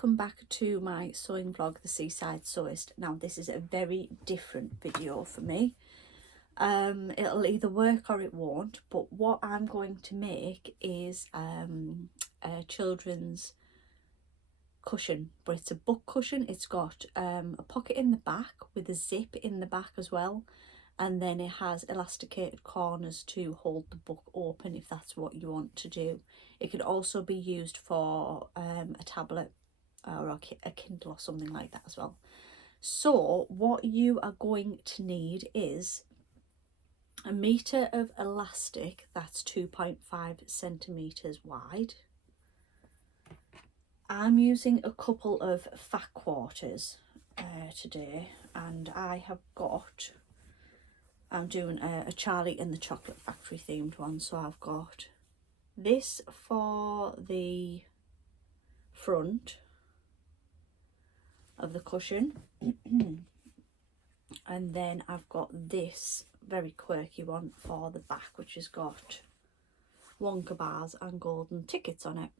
welcome back to my sewing vlog, The Seaside Sewist. Now this is a very different video for me. It'll either work or it won't, but what I'm going to make is a children's cushion, but it's a book cushion. It's got a pocket in the back with a zip in the back as well, and then it has elasticated corners to hold the book open if that's what you want to do. It could also be used for a tablet or a Kindle or something like that as well. So what you are going to need is a metre of elastic that's 2.5 centimetres wide. I'm using a couple of fat quarters today, and I'm doing a Charlie and the Chocolate Factory themed one, so I've got this for the front of the cushion and then I've got this very quirky one for the back, which has got Wonka bars and golden tickets on it.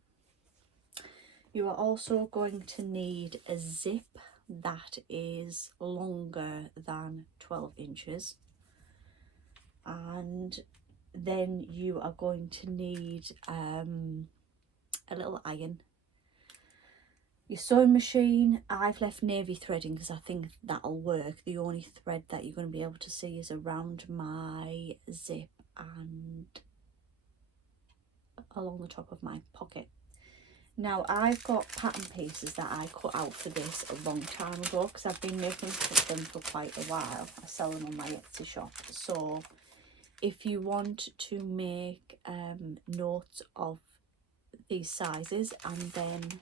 You are also going to need a zip that is longer than 12 inches, and then you are going to need a little iron, your sewing machine. I've left navy threading because I think that'll work. The only thread that you're going to be able to see is around my zip and along the top of my pocket. Now I've got pattern pieces that I cut out for this a long time ago because I've been making them for quite a while. I sell them on my Etsy shop. So if you want to make notes of these sizes, and then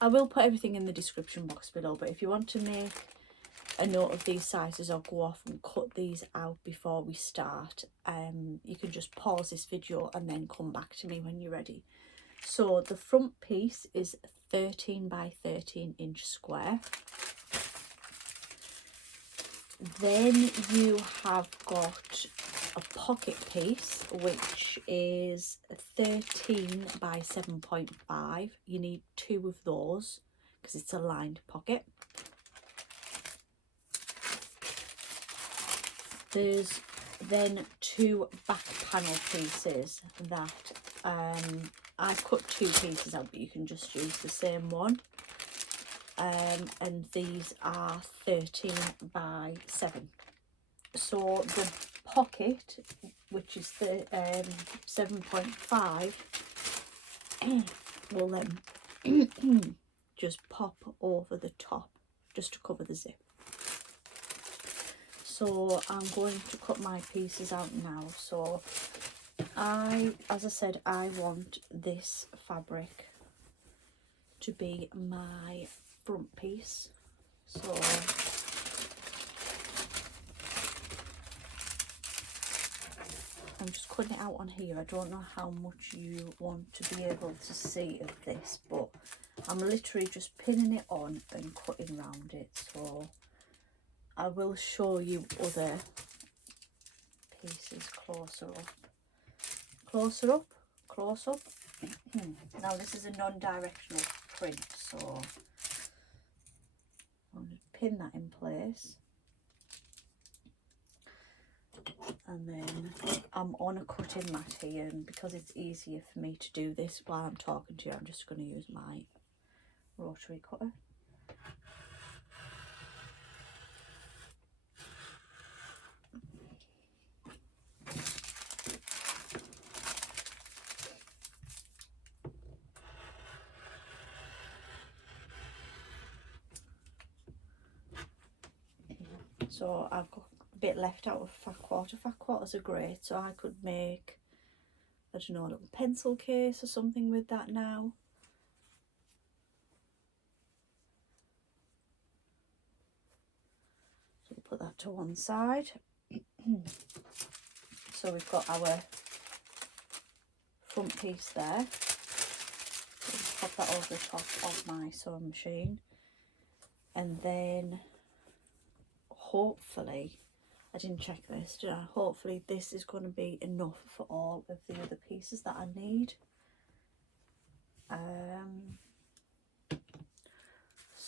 I will put everything in the description box below, but if you want to make a note of these sizes or go off and cut these out before we start, you can just pause this video and then come back to me when you're ready. So the front piece is 13 by 13 inch square. Then you have got a pocket piece which is 13 by 7.5. You need two of those because it's a lined pocket. There's then two back panel pieces that I've cut two pieces out, but you can just use the same one. And these are 13 by 7. So the pocket, which is the 7.5, will then just pop over the top just to cover the zip. So I'm going to cut my pieces out now. So as I said, I want this fabric to be my front piece. So I'm just cutting it out on here. I don't know how much you want to be able to see of this, but I'm literally just pinning it on and cutting around it. So I will show you other pieces closer up. Close up. Now this is a non-directional print, so I'm going to pin that in place. And then I'm on a cutting mat here, and because it's easier for me to do this while I'm talking to you, I'm just going to use my rotary cutter. So I've got a bit left out of fat quarter. Fat quarters are great, so I could make, I don't know, a little pencil case or something with that now. So we'll put that to one side. So we've got our front piece there. So just pop that over the top of my sewing machine, and then hopefully, I didn't check this, did I? Hopefully this is going to be enough for all of the other pieces that I need.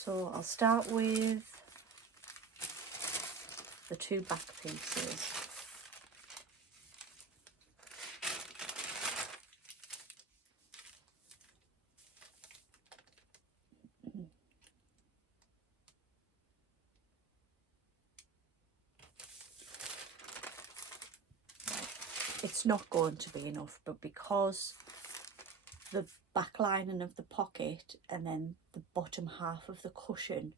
So I'll start with the two back pieces. It's not going to be enough, but because the back lining of the pocket and then the bottom half of the cushion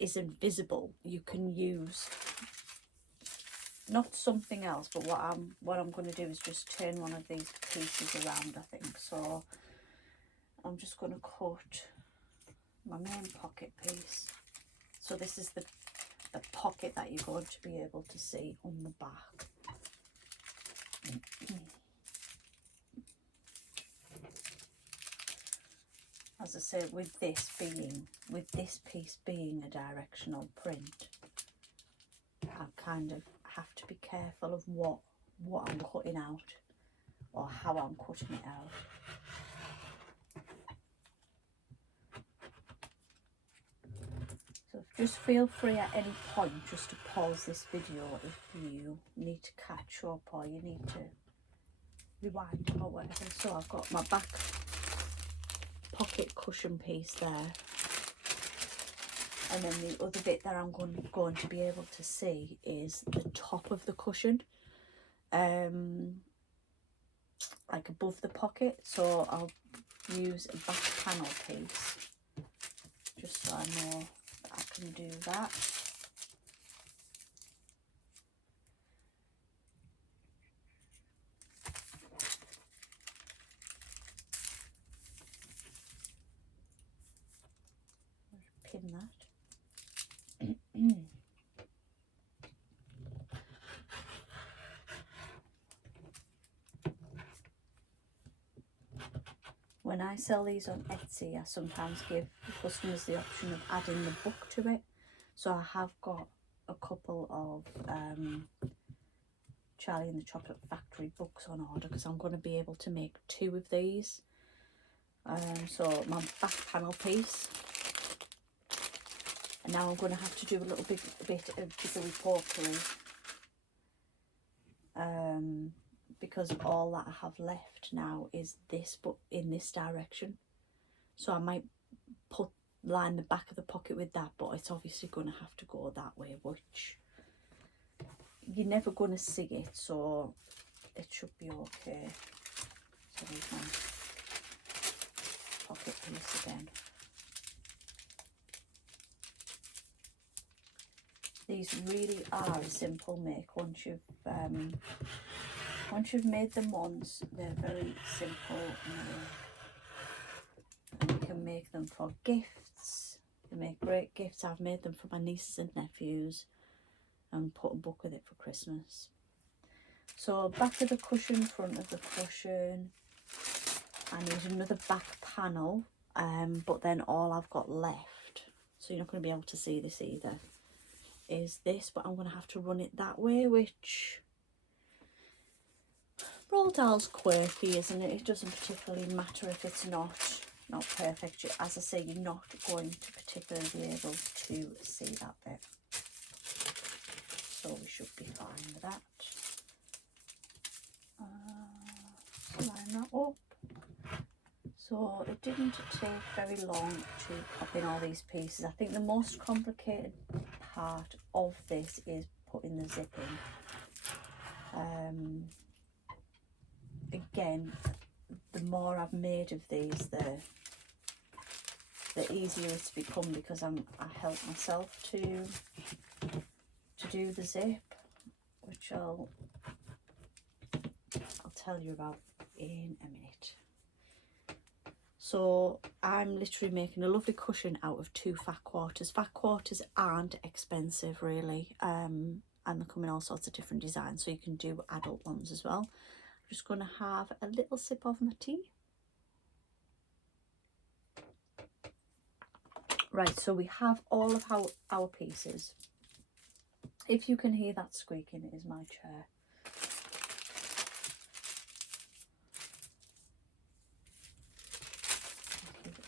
isn't visible, you can use not something else, but what I'm going to do is just turn one of these pieces around, I think. So I'm just going to cut my main pocket piece. So this is the pocket that you're going to be able to see on the back. As I say, with this piece being a directional print, I kind of have to be careful of what I'm cutting out or how I'm cutting it out. So just feel free at any point just to pause this video if you need to catch up or you need to rewind or whatever. So I've got my back pocket cushion piece there, and then the other bit that I'm going to be able to see is the top of the cushion, like above the pocket. So I'll use a back panel piece just so I know that I can do that. Pin that. When I sell these on Etsy, I sometimes give customers the option of adding the book to it. So I have got a couple of Charlie and the Chocolate Factory books on order because I'm going to be able to make 2 of these. So my back panel piece. And now I'm going to have to do a little bit of jiggery pokery. Because all that I have left now is this, but in this direction. So I might line the back of the pocket with that, but it's obviously going to have to go that way, which you're never going to see it, so it should be okay. So there's my pocket piece again. These really are a simple make. Once you've made them once, they're very simple and you can make them for gifts. They make great gifts. I've made them for my nieces and nephews and put a book with it for Christmas. So back of the cushion, front of the cushion. I need another back panel, but then all I've got left, so you're not going to be able to see this either, is this, but I'm going to have to run it that way, which Roald Dahl's quirky, isn't it? It doesn't particularly matter if it's not perfect. As I say, you're not going to particularly be able to see that bit, so we should be fine with that. Line that up. So it didn't take very long to pop in all these pieces. I think the most complicated part of this is putting the zip in. Again, the more I've made of these, the easier it's become, because I help myself to do the zip, which I'll tell you about in a minute. So I'm literally making a lovely cushion out of 2 fat quarters. Fat quarters aren't expensive really, and they come in all sorts of different designs, so you can do adult ones as well. I'm just going to have a little sip of my tea. Right, so we have all of our pieces. If you can hear that squeaking, it is my chair.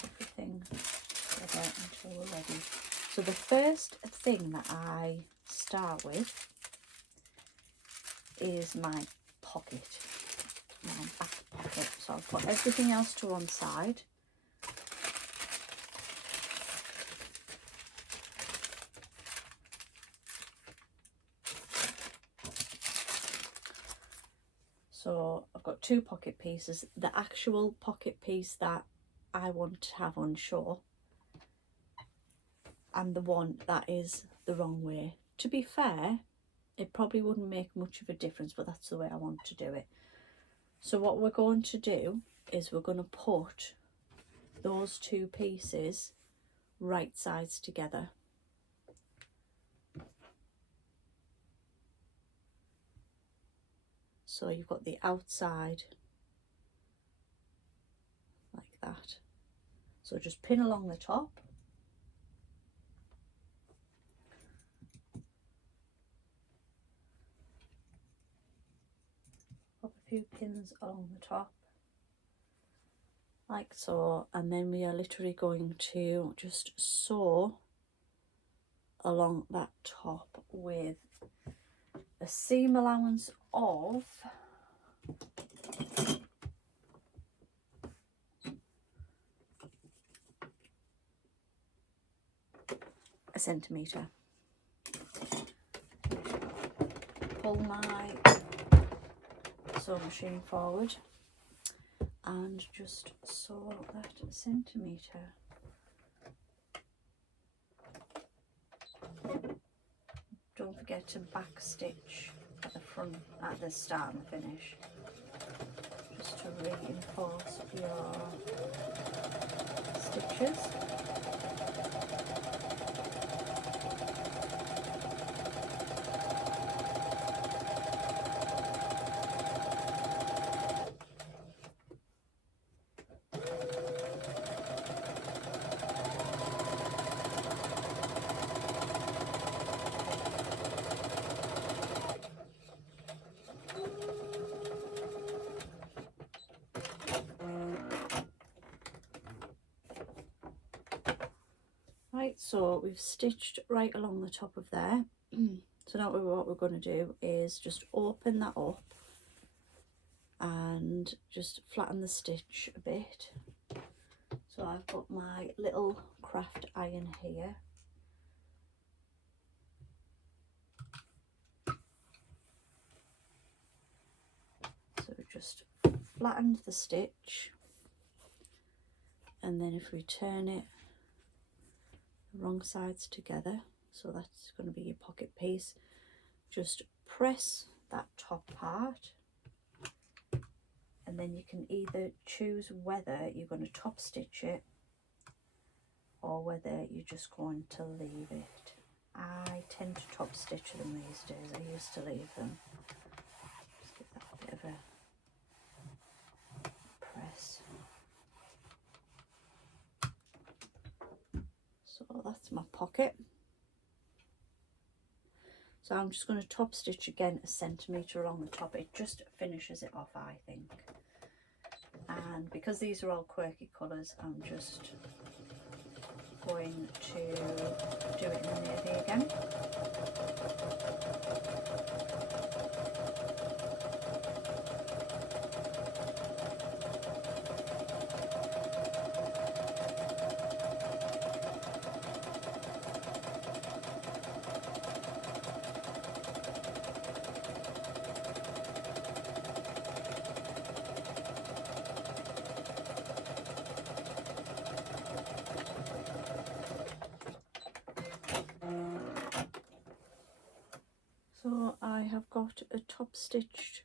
Everything together until we're ready. So the first thing that I start with is my pocket, my back pocket. So I'll put everything else to one side. So I've got two pocket pieces. The actual pocket piece that I want to have on shore and the one that is the wrong way. To be fair, it probably wouldn't make much of a difference, but that's the way I want to do it. So what we're going to do is we're going to put those two pieces right sides together. So you've got the outside like that. So just pin along the top. Pop a few pins along the top. Like so. And then we are literally going to just sew along that top with a seam allowance of a centimetre. Pull my sewing machine forward and just sew that centimetre. Don't forget to back stitch at the front, at the start and finish, just to reinforce your stitches. Right, so we've stitched right along the top of there. So now what we're going to do is just open that up and just flatten the stitch a bit. So I've got my little craft iron here. So just flattened the stitch, and then if we turn it the wrong sides together, so that's going to be your pocket piece, just press that top part, and then you can either choose whether you're going to top stitch it or whether you're just going to leave it. I tend to top stitch them these days. I used to leave them. Just give that a bit of a press. So that's my pocket. So I'm just going to top stitch again a centimetre along the top. It just finishes it off, I think. And because these are all quirky colours, I'm just going to do it in the navy again. So I have got a top stitched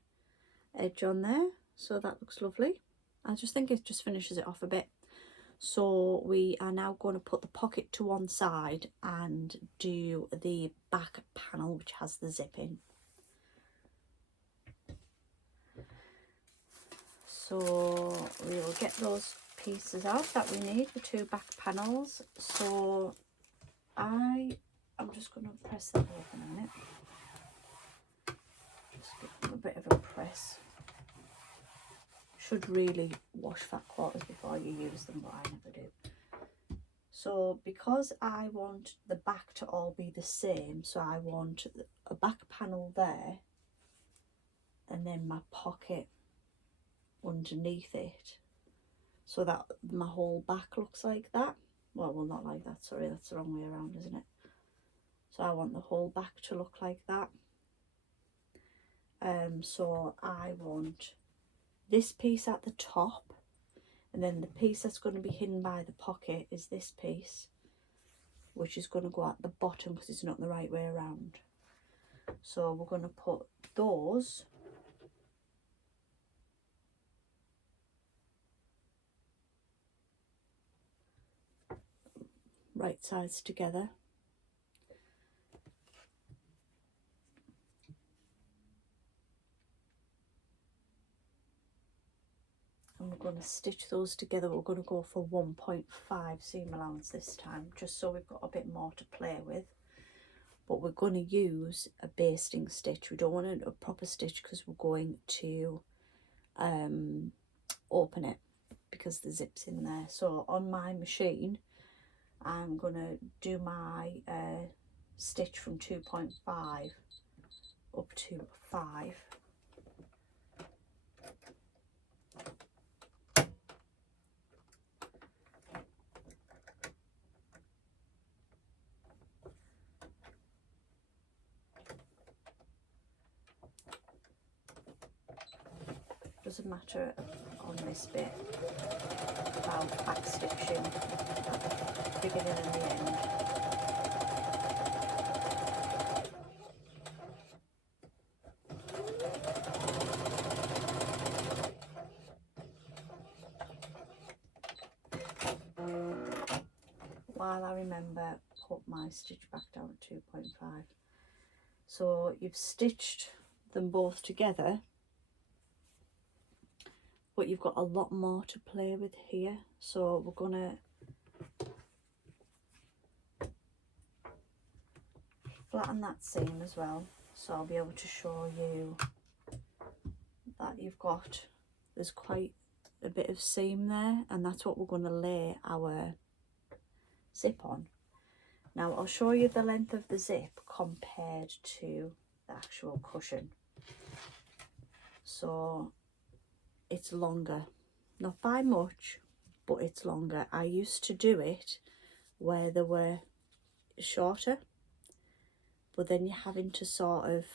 edge on there, so that looks lovely. I just think it just finishes it off a bit. So we are now going to put the pocket to one side and do the back panel, which has the zip in. So we'll get those pieces out that we need, the two back panels. So I'm just going to press that open a minute. Just give them a bit of a press. Should really wash fat quarters before you use them, but I never do. So because I want the back to all be the same, so I want a back panel there and then my pocket underneath it, so that my whole back looks like that. Well, not like that, sorry, that's the wrong way around, isn't it? So I want the whole back to look like that. So I want this piece at the top, and then the piece that's going to be hidden by the pocket is this piece, which is going to go at the bottom because it's not the right way around. So we're going to put those right sides together. And we're going to stitch those together. We're going to go for 1.5 seam allowance this time, just so we've got a bit more to play with. But we're going to use a basting stitch. We don't want a proper stitch because we're going to open it because the zip's in there. So on my machine, I'm going to do my stitch from 2.5 up to 5. Doesn't matter on this bit about back stitching at the beginning and the end. While I remember, put my stitch back down at 2.5. So you've stitched them both together, but you've got a lot more to play with here. So we're gonna flatten that seam as well, so I'll be able to show you that there's quite a bit of seam there, and that's what we're going to lay our zip on. Now I'll show you the length of the zip compared to the actual cushion. So it's longer, not by much, but it's longer. I used to do it where they were shorter, but then you're having to sort of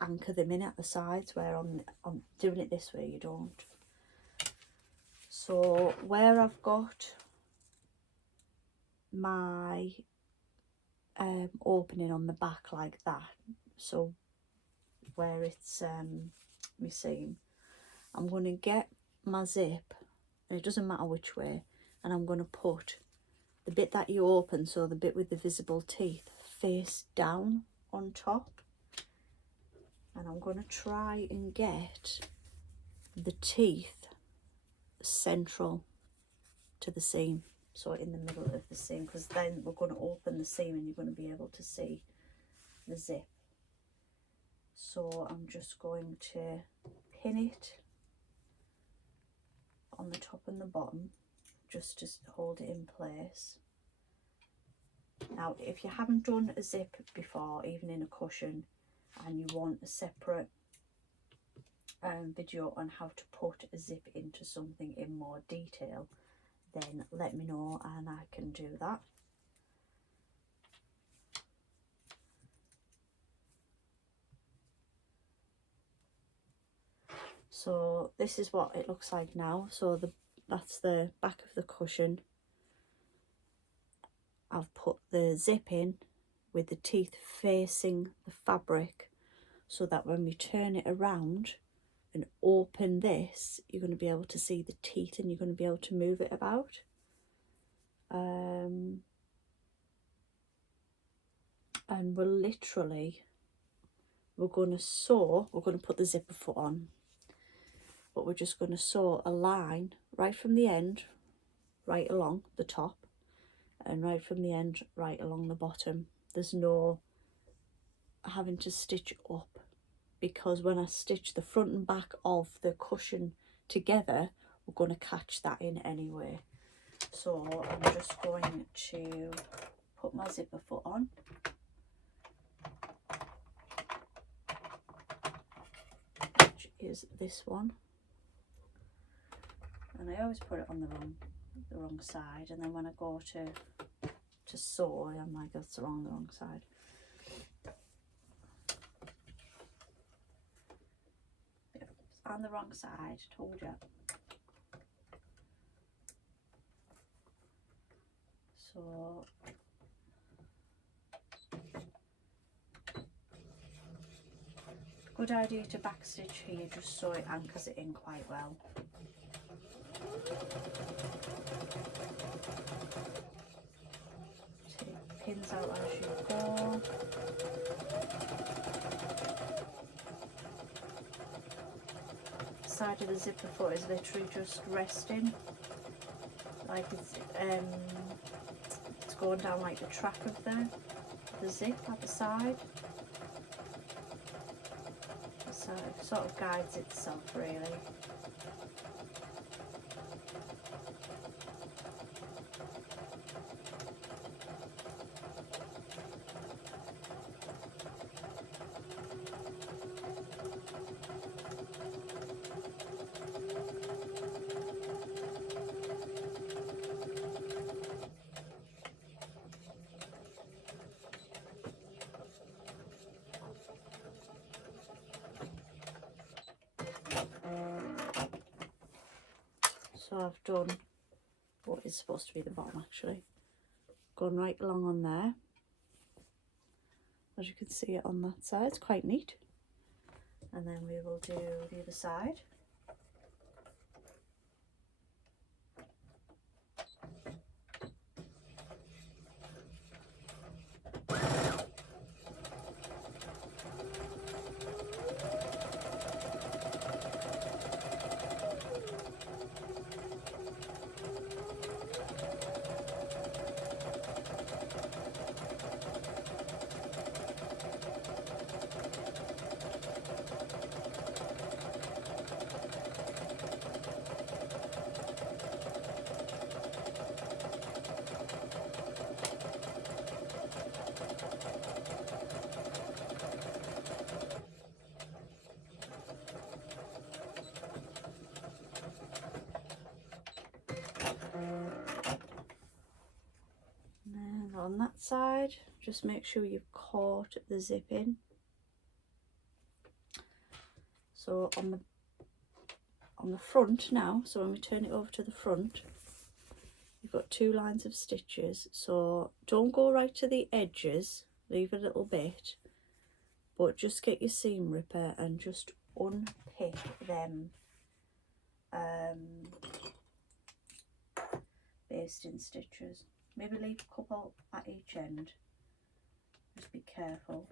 anchor them in at the sides, where on doing it this way you don't. So where I've got my opening on the back like that, so where it's my seam, I'm going to get my zip, and it doesn't matter which way, and I'm going to put the bit that you open, so the bit with the visible teeth, face down on top, and I'm going to try and get the teeth central to the seam, so in the middle of the seam, because then we're going to open the seam and you're going to be able to see the zip. So I'm just going to pin it on the top and the bottom just to hold it in place. Now if you haven't done a zip before, even in a cushion, and you want a separate video on how to put a zip into something in more detail, then let me know and I can do that. So this is what it looks like now. So that's the back of the cushion. I've put the zip in with the teeth facing the fabric, so that when we turn it around and open this, you're going to be able to see the teeth and you're going to be able to move it about. And we're going to put the zipper foot on, but we're just going to sew a line right from the end right along the top, and right from the end right along the bottom. There's no having to stitch up, because when I stitch the front and back of the cushion together, we're going to catch that in anyway. So I'm just going to put my zipper foot on. Which is this one. And I always put it on the wrong side, and then when I go to sew, I'm like, that's the wrong side. Yep, it's on the wrong side, told you. So good idea to backstitch here, just so it anchors it in quite well. Take pins out as you go. The side of the zipper foot is literally just resting, like it's going down like the track of the zip at the side. So it sort of guides itself really. So I've done what is supposed to be the bottom actually. Gone right along on there. As you can see it on that side, it's quite neat. And then we will do the other side. And then on that side, just make sure you've caught the zip in. So on the front now, so when we turn it over to the front, you've got 2 lines of stitches. So don't go right to the edges, leave a little bit, but just get your seam ripper and just unpick them basting stitches. Maybe leave a couple at each end, just be careful.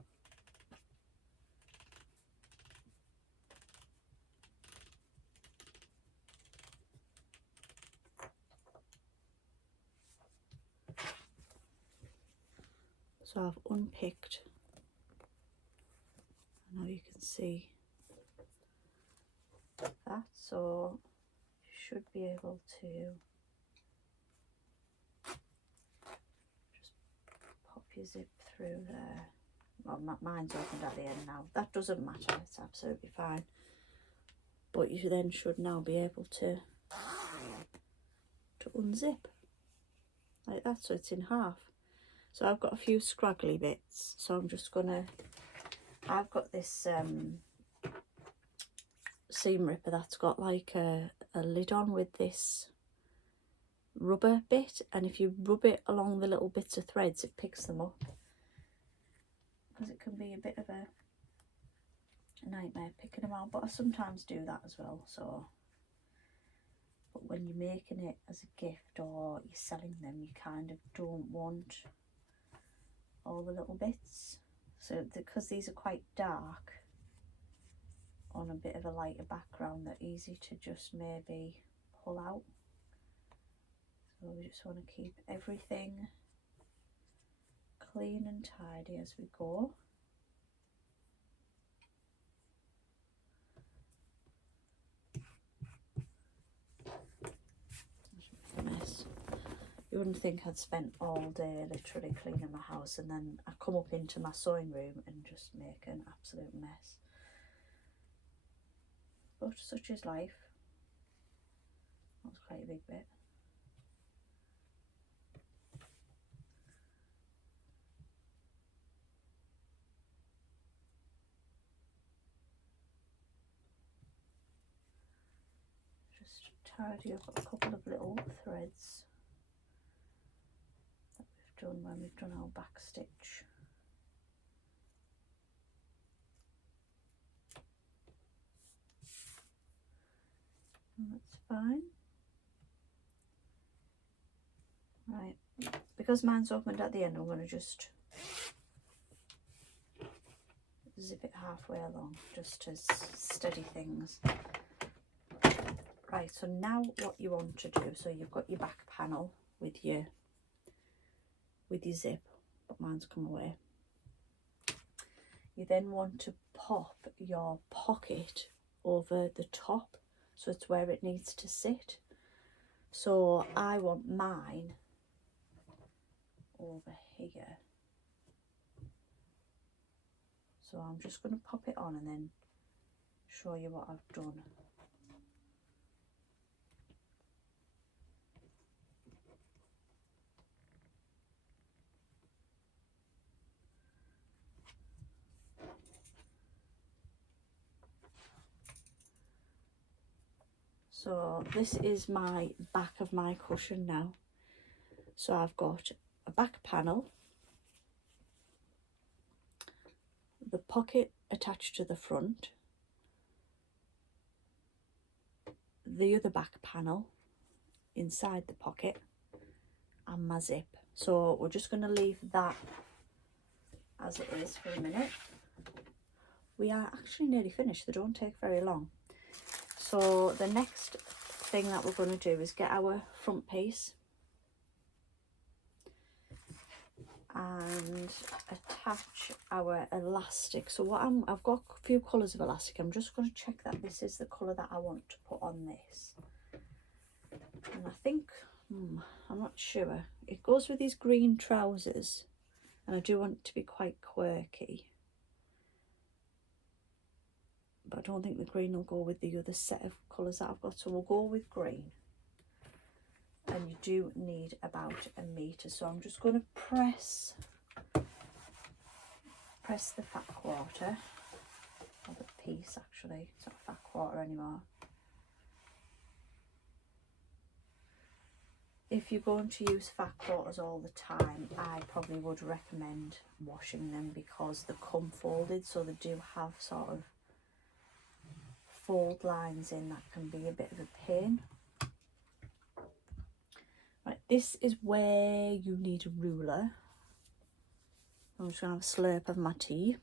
So I've unpicked, and now you can see that, so you should be able to just pop your zip through there. Well, mine's opened at the end now. That doesn't matter, it's absolutely fine. But you then should now be able to unzip like that, so it's in half. So I've got a few scraggly bits, so I'm just gonna, I've got this seam ripper that's got like a lid on with this rubber bit, and if you rub it along the little bits of threads, it picks them up, because it can be a bit of a nightmare picking them out, but I sometimes do that as well. So, but when you're making it as a gift or you're selling them, you kind of don't want all the little bits. So because these are quite dark on a bit of a lighter background, they're easy to just maybe pull out. So we just want to keep everything clean and tidy as we go. A mess. You wouldn't think I'd spent all day literally cleaning my house, and then I come up into my sewing room and just make an absolute mess. But such is life. That was quite a big bit. Just tidy up a couple of little threads that we've done when we've done our back stitch. And that's fine. Right, because mine's opened at the end, I'm going to just zip it halfway along just to steady things. Right, so now what you want to do, so you've got your back panel with your zip, but mine's come away. You then want to pop your pocket over the top, so it's where it needs to sit. So I want mine over here. So I'm just going to pop it on and then show you what I've done. So this is my back of my cushion now. So I've got a back panel, the pocket attached to the front, the other back panel inside the pocket, and my zip. So we're just going to leave that as it is for a minute. We are actually nearly finished. They don't take very long. So the next thing that we're going to do is get our front piece and attach our elastic. So what I've got a few colours of elastic. I'm just going to check that this is the colour that I want to put on this. And I think, I'm not sure. It goes with these green trousers, and I do want it to be quite quirky. But I don't think the green will go with the other set of colours that I've got, so we'll go with green. And you do need about 1 metre, so I'm just going to press the fat quarter, or the piece actually, it's not fat quarter anymore. If you're going to use fat quarters all the time, I probably would recommend washing them, because they come folded, so they do have sort of fold lines in that can be a bit of a pain. Right, this is where you need a ruler. I'm just going to have a slurp of my tea.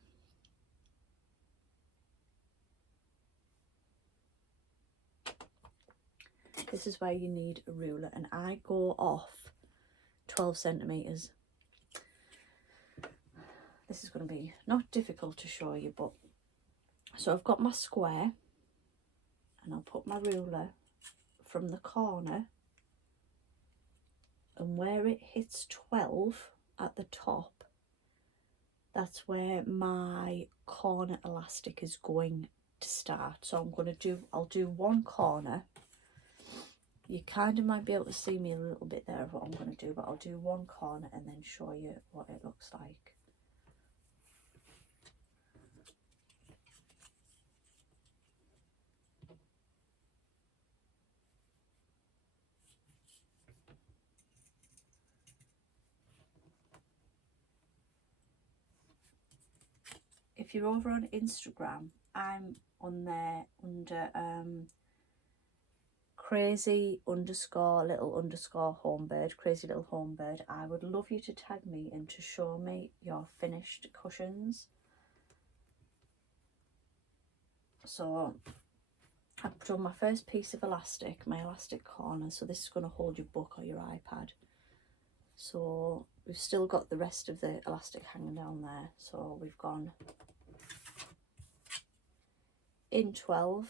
This is where you need a ruler, and I go off 12 centimetres. This is going to be not difficult to show you, but so I've got my square, and I'll put my ruler from the corner, and where it hits 12 at the top, that's where my corner elastic is going to start. So I'll do one corner. You kind of might be able to see me a little bit there of what I'm going to do, but I'll do one corner and then show you what it looks like. If you're over on Instagram, I'm on there under crazy little homebird, crazy little homebird. I would love you to tag me and to show me your finished cushions. So I've done my first piece of elastic, my elastic corner, so this is going to hold your book or your iPad. So we've still got the rest of the elastic hanging down there, so we've gone in 12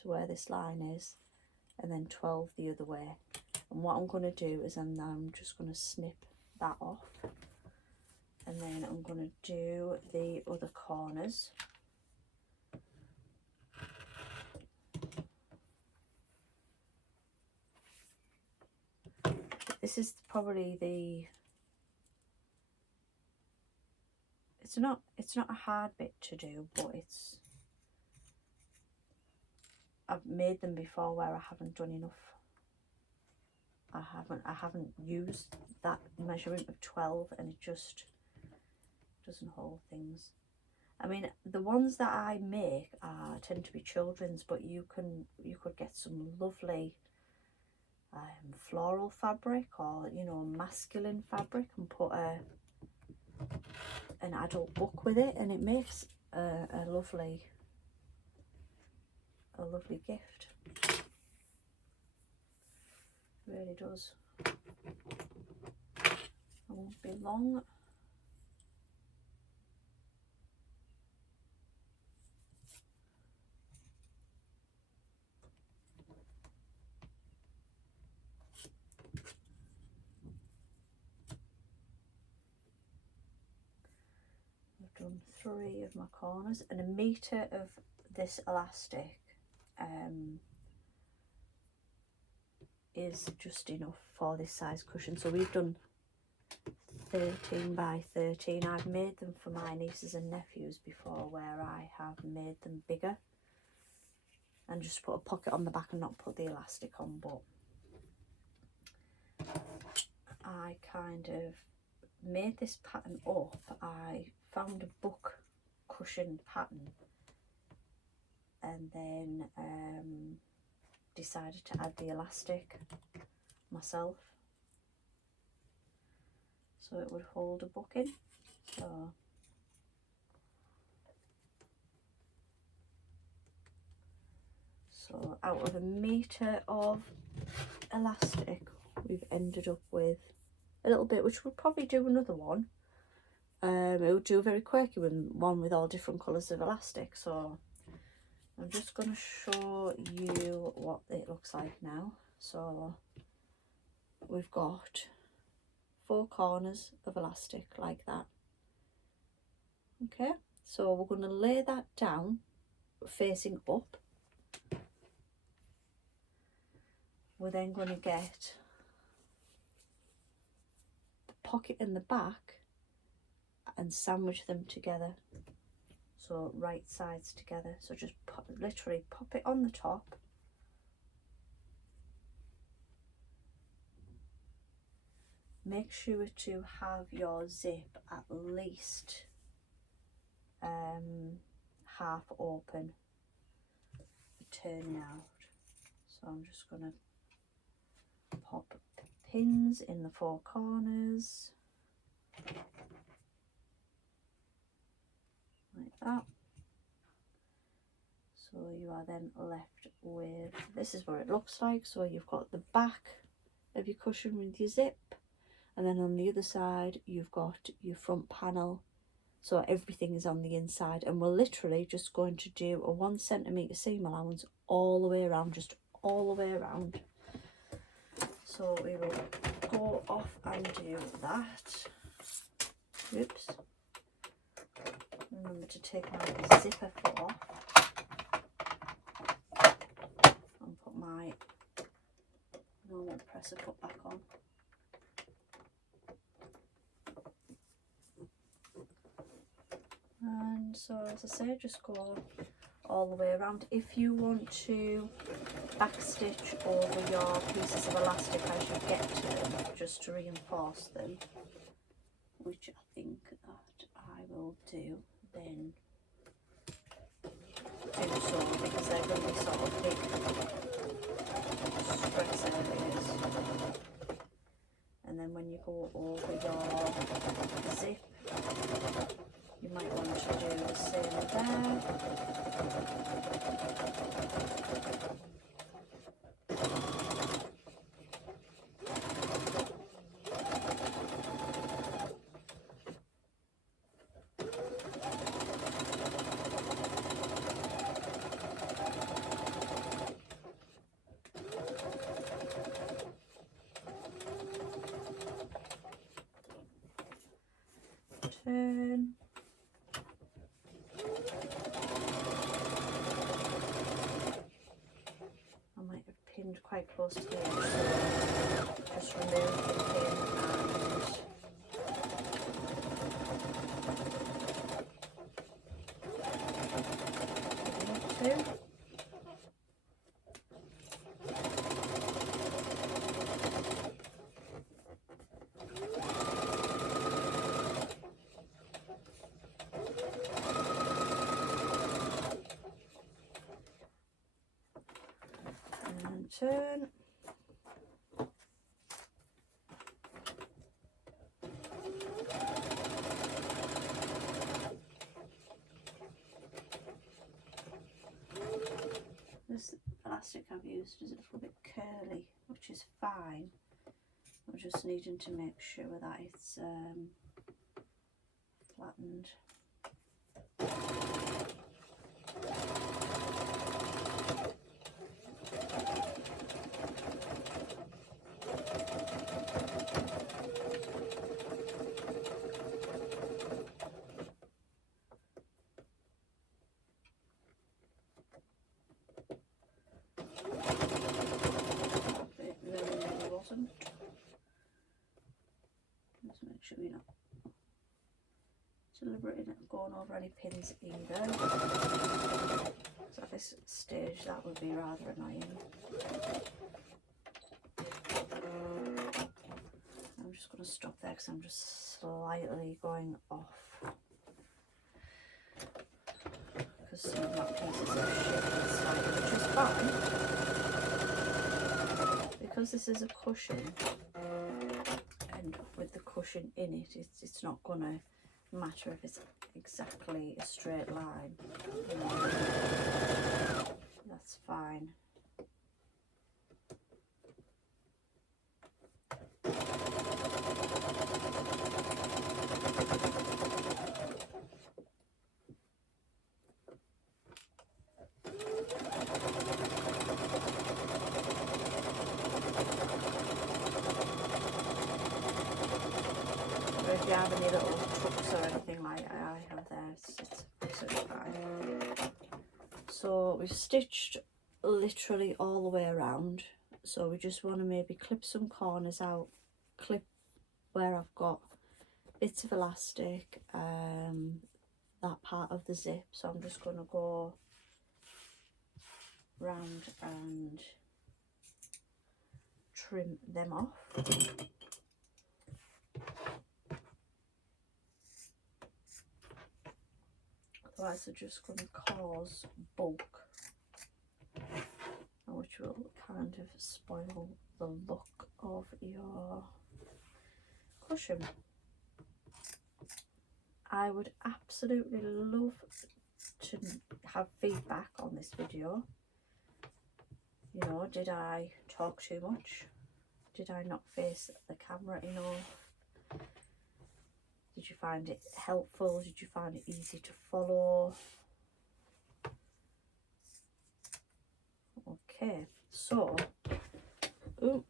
to where this line is, and then 12 the other way. And what I'm going to do is I'm just going to snip that off, and then I'm going to do the other corners. This is probably the, it's not a hard bit to do, but I've made them before where I haven't done enough. I haven't used that measurement of 12, and it just doesn't hold things. I mean, the ones that I make tend to be children's, but you could get some lovely floral fabric, or you know, masculine fabric, and put an adult book with it, and it makes a lovely gift. It really does. It won't be long. I've done 3 of my corners, and 1 metre of this elastic is just enough for this size cushion. So we've done 13 by 13. I've made them for my nieces and nephews before, where I have made them bigger and just put a pocket on the back and not put the elastic on, but I kind of made this pattern up. I found a book cushion pattern, and then decided to add the elastic myself so it would hold a book in. So out of 1 metre of elastic, we've ended up with a little bit, which we'll probably do another one. It would do a very quirky one with all different colours of elastic. So I'm just going to show you what it looks like now. So we've got 4 corners of elastic like that. Okay, so we're going to lay that down facing up. We're then going to get the pocket in the back and sandwich them together, so right sides together. So just literally pop it on the top, make sure to have your zip at least half open, turning out. So I'm just going to pop pins in the 4 corners like that. So you are then left with, this is what it looks like. So you've got the back of your cushion with your zip, and then on the other side you've got your front panel, so everything is on the inside. And we're literally just going to do a 1 centimetre seam allowance all the way around, just all the way around. So we will go off and do that. Oops. Remember to take my zipper foot off and put my normal presser foot back on. And so, as I say, just go all the way around. If you want to backstitch over your pieces of elastic as you get to them, just to reinforce them, which I think that I will do, then do so, because they're going to be sort of big stress areas. And then when you go over your zip, you might want to do the same there. turn. I might have pinned quite close to the edge, so just remove the pin and two. Turn. This elastic I've used is a little bit curly, which is fine. I'm just needing to make sure that it's flattened. Just make sure you're not deliberately not going over any pins either. So at this stage that would be rather annoying. I'm just going to stop there because I'm just slightly going off. Because some of my pieces are shifted slightly, which is fine. Because this is a cushion, and with the cushion in it, it's not going to matter if it's exactly a straight line. That's fine. If you have any little tucks or anything like I have there, it's absolutely fine. So we've stitched literally all the way around, so we just want to maybe clip some corners out, clip where I've got bits of elastic, that part of the zip. So I'm just going to go round and trim them off. Otherwise they're just going to cause bulk, which will kind of spoil the look of your cushion. I would absolutely love to have feedback on this video. You know, did I talk too much? Did I not face the camera enough? Did you find it helpful? Did you find it easy to follow? Okay, so, oh,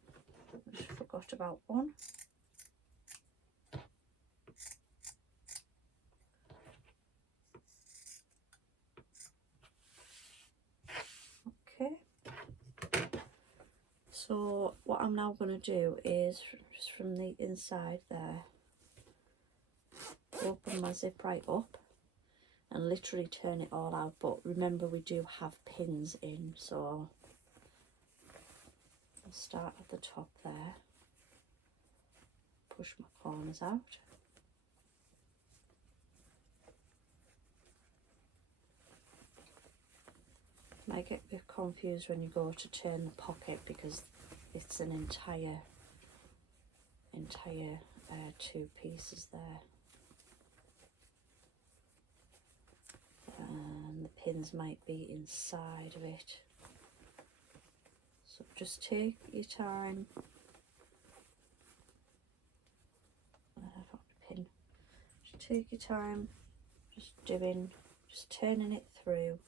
I just forgot about one. Okay, so what I'm now going to do is, just from the inside there, open my zip right up and literally turn it all out. But remember, we do have pins in, so I'll start at the top there, push my corners out. Might get a bit confused when you go to turn the pocket because it's an entire two pieces there, and the pins might be inside of it. So just take your time. I found a pin. Just take your time, just turning it through,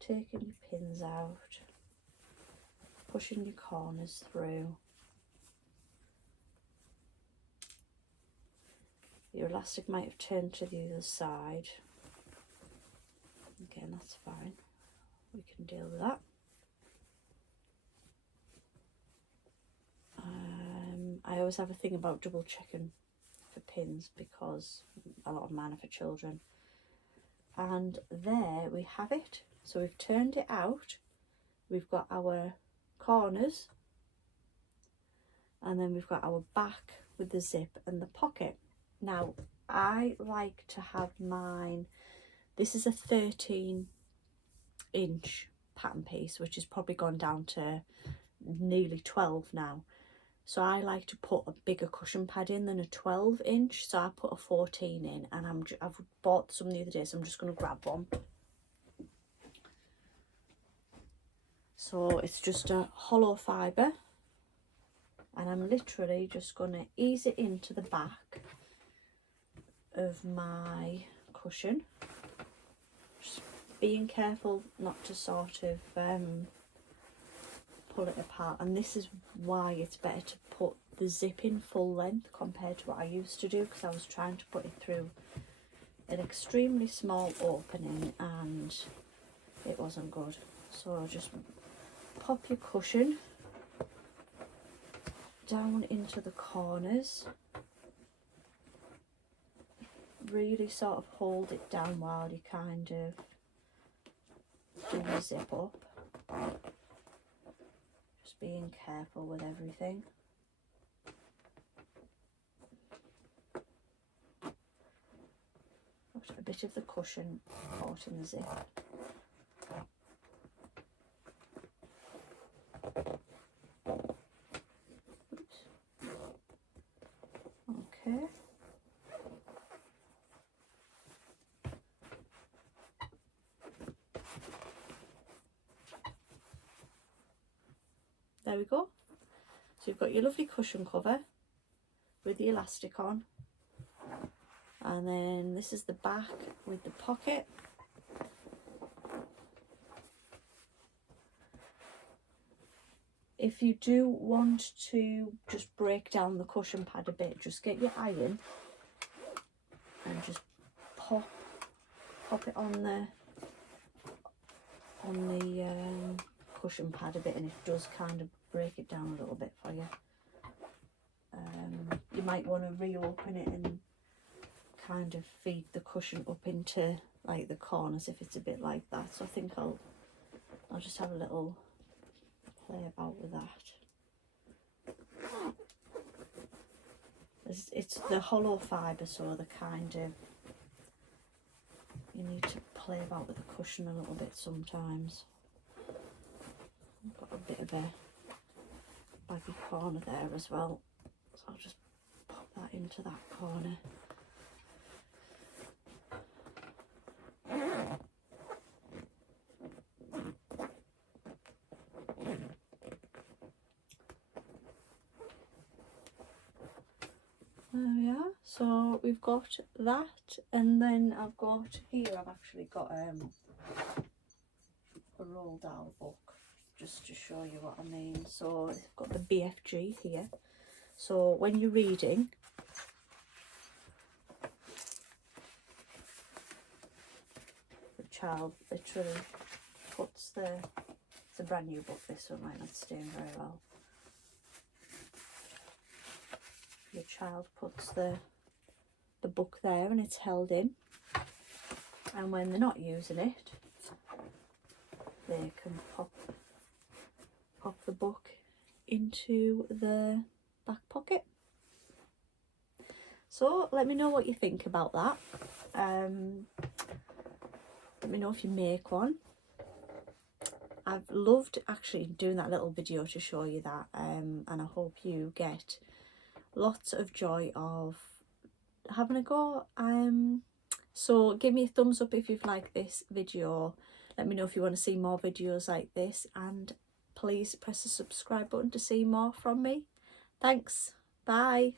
taking your pins out, pushing your corners through. Your elastic might have turned to the other side. Again, that's fine. We can deal with that. I always have a thing about double checking for pins because a lot of mine are for children. And there we have it. So we've turned it out. We've got our corners, and then we've got our back with the zip and the pocket. Now I like to have mine, this is a 13-inch pattern piece, which has probably gone down to nearly 12 now. So I like to put a bigger cushion pad in than a 12-inch. So I put a 14 in, and I've bought some the other day, so I'm just going to grab one. So it's just a hollow fibre, and I'm literally just going to ease it into the back of my cushion. Just being careful not to sort of pull it apart, and this is why it's better to put the zip in full length compared to what I used to do, because I was trying to put it through an extremely small opening and it wasn't good. So just pop your cushion down into the corners, really sort of hold it down while you kind of do the zip up. Being careful with everything. Got a bit of the cushion caught in the zip. Oops. Okay. There we go. So you've got your lovely cushion cover with the elastic on, and then this is the back with the pocket. If you do want to just break down the cushion pad a bit, just get your iron and just pop it on the cushion pad a bit, and it does kind of break it down a little bit for you. You might want to reopen it and kind of feed the cushion up into like the corners if it's a bit like that. So I think I'll just have a little play about with that. It's the hollow fibre, so the kind of, you need to play about with the cushion a little bit sometimes. I've got a bit of a baggy corner there as well, so I'll just pop that into that corner. There we are. So we've got that, and then I've got here, I've actually got a Roald Dahl book, just to show you what I mean. So I've got the BFG here. So when you're reading, the child literally puts it's a brand new book, this one might not stay very well. Your child puts the book there and it's held in, and when they're not using it, they can pop the book into the back pocket. So let me know what you think about that. Let me know if you make one. I've loved actually doing that little video to show you that, and I hope you get lots of joy of having a go. So give me a thumbs up if you've liked this video. Let me know if you want to see more videos like this, and please press the subscribe button to see more from me. Thanks. Bye.